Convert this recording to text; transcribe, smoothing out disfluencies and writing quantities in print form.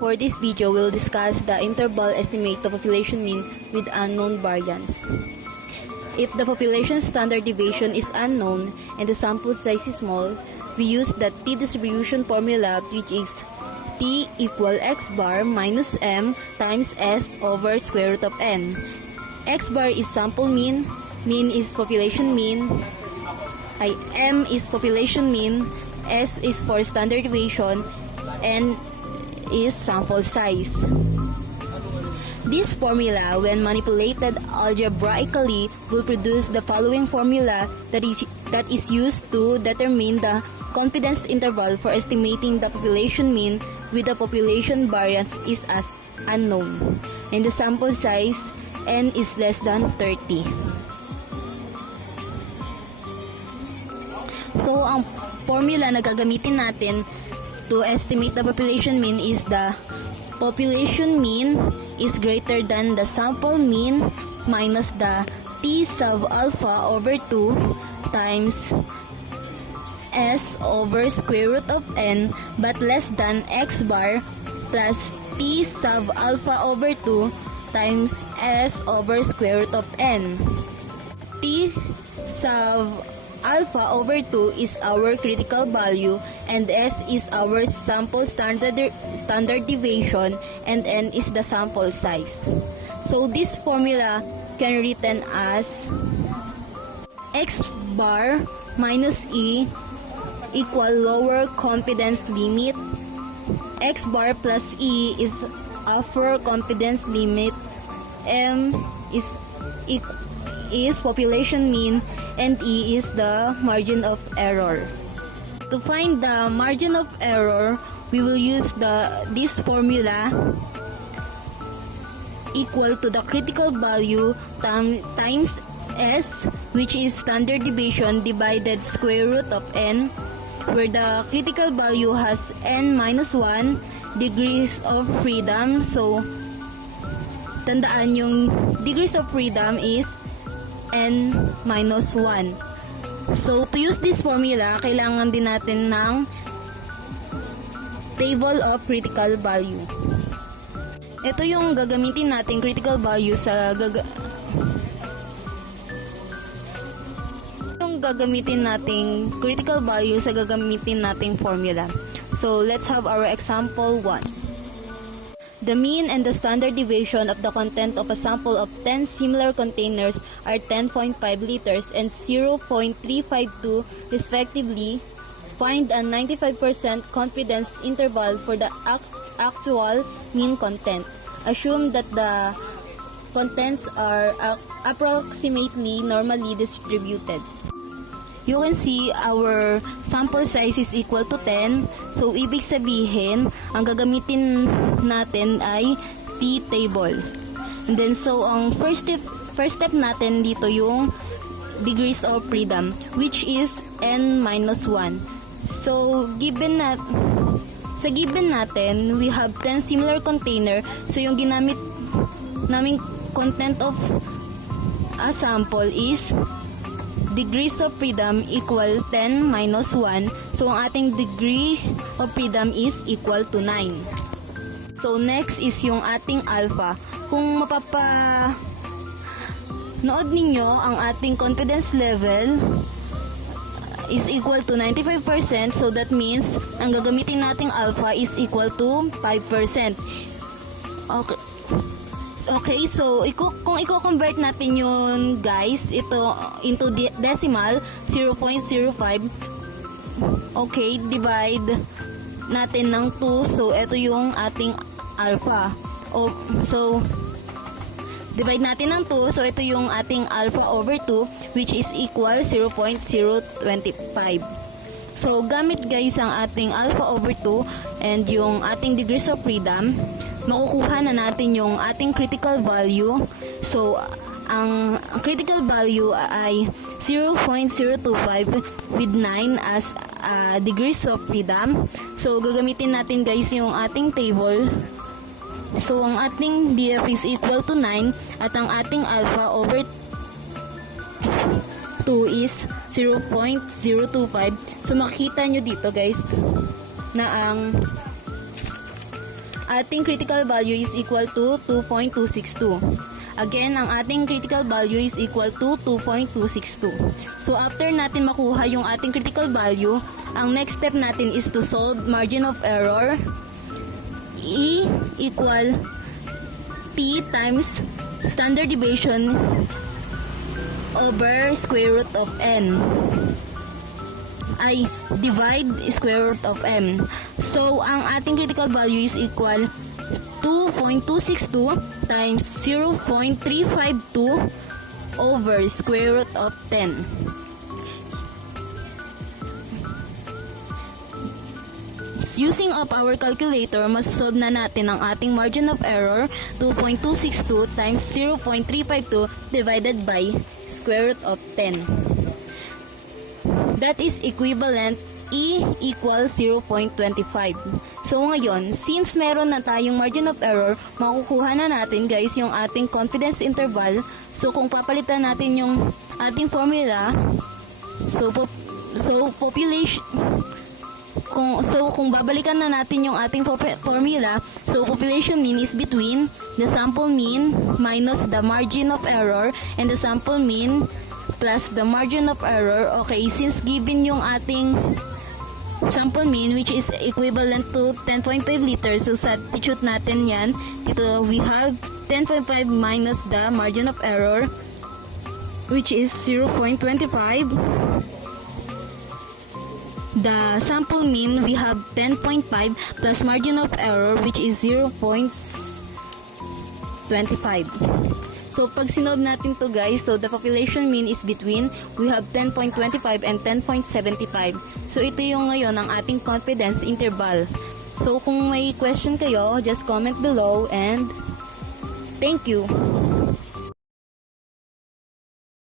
For this video, we'll discuss the interval estimate of population mean with unknown variance. If the population standard deviation is unknown and the sample size is small, we use the t-distribution formula, which is t equal x bar minus m times s over square root of n. X bar is sample mean, mean is population mean, m is population mean, s is for standard deviation, n is sample size. This formula, when manipulated algebraically, will produce the following formula that is used to determine the confidence interval for estimating the population mean with the population variance is as unknown, and the sample size n is less than 30. So, ang formula na gagamitin natin to estimate the population mean is the population mean is greater than the sample mean minus the t sub alpha over 2 times s over square root of n but less than x bar plus t sub alpha over 2 times s over square root of n. T sub alpha over 2 is our critical value and s is our sample standard deviation and n is the sample size. So this formula can be written as x bar minus e equal lower confidence limit, x bar plus e is upper confidence limit, m is population mean, and E is the margin of error. To find the margin of error, we will use this formula equal to the critical value times S, which is standard deviation divided square root of n, where the critical value has n minus 1 degrees of freedom. So, tandaan yung degrees of freedom is n minus 1. So, to use this formula, kailangan din natin ng table of critical value. Ito yung gagamitin natin critical value sa gagamitin nating formula. So, let's have our example 1. The mean and the standard deviation of the content of a sample of 10 similar containers are 10.5 liters and 0.352 respectively. Find a 95% confidence interval for the actual mean content. Assume that the contents are approximately normally distributed. You can see our sample size is equal to 10. So, ibig sabihin, ang gagamitin natin ay t-table. And then, so, ang first step natin dito yung degrees of freedom, which is n minus 1. So, sa given natin, we have 10 similar container. So, yung ginamit naming content of a sample is degrees of freedom equal 10 minus 1. So, ang ating degree of freedom is equal to 9. So, next is yung ating alpha. Kung nood ninyo, ang ating confidence level is equal to 95%. So, that means, ang gagamitin nating alpha is equal to 5%. Okay, so kung i-convert natin yun, guys, ito into decimal, 0.05. Okay, divide natin ng 2. So, ito yung ating alpha. So, divide natin ng 2. So, ito yung ating alpha over 2, which is equal 0.025. So, gamit guys ang ating alpha over 2 and yung ating degrees of freedom, makukuha na natin yung ating critical value. So, ang critical value ay 0.025 with 9 as degrees of freedom. So, gagamitin natin guys yung ating table. So, ang ating DF is equal to 9 at ang ating alpha over 2 is 0.025. So, makikita nyo dito guys na ating critical value is equal to 2.262. Again, ang ating critical value is equal to 2.262. So, after natin makuha yung ating critical value, ang next step natin is to solve margin of error. E equal T times standard deviation over square root of N. Ay, divide square root of M. So, ang ating critical value is equal 2.262 times 0.352 over square root of 10. Using up our calculator, masosolve na natin ang ating margin of error, 2.262 times 0.352 divided by square root of 10. That is equivalent E equals 0.25. So ngayon, since meron na tayong margin of error, makukuha na natin guys yung ating confidence interval. So kung papalitan natin yung ating formula, kung babalikan na natin yung ating formula, so population mean is between the sample mean minus the margin of error and the sample mean plus the margin of error. Okay, since given yung ating sample mean which is equivalent to 10.5 liters, so substitute natin yan. Dito we have 10.5 minus the margin of error which is 0.25. The sample mean we have 10.5 plus margin of error which is 0.25. So pag sinolve natin to guys, so the population mean is between, we have 10.25 and 10.75. So ito yung ngayon ang ating confidence interval. So kung may question kayo, just comment below and thank you.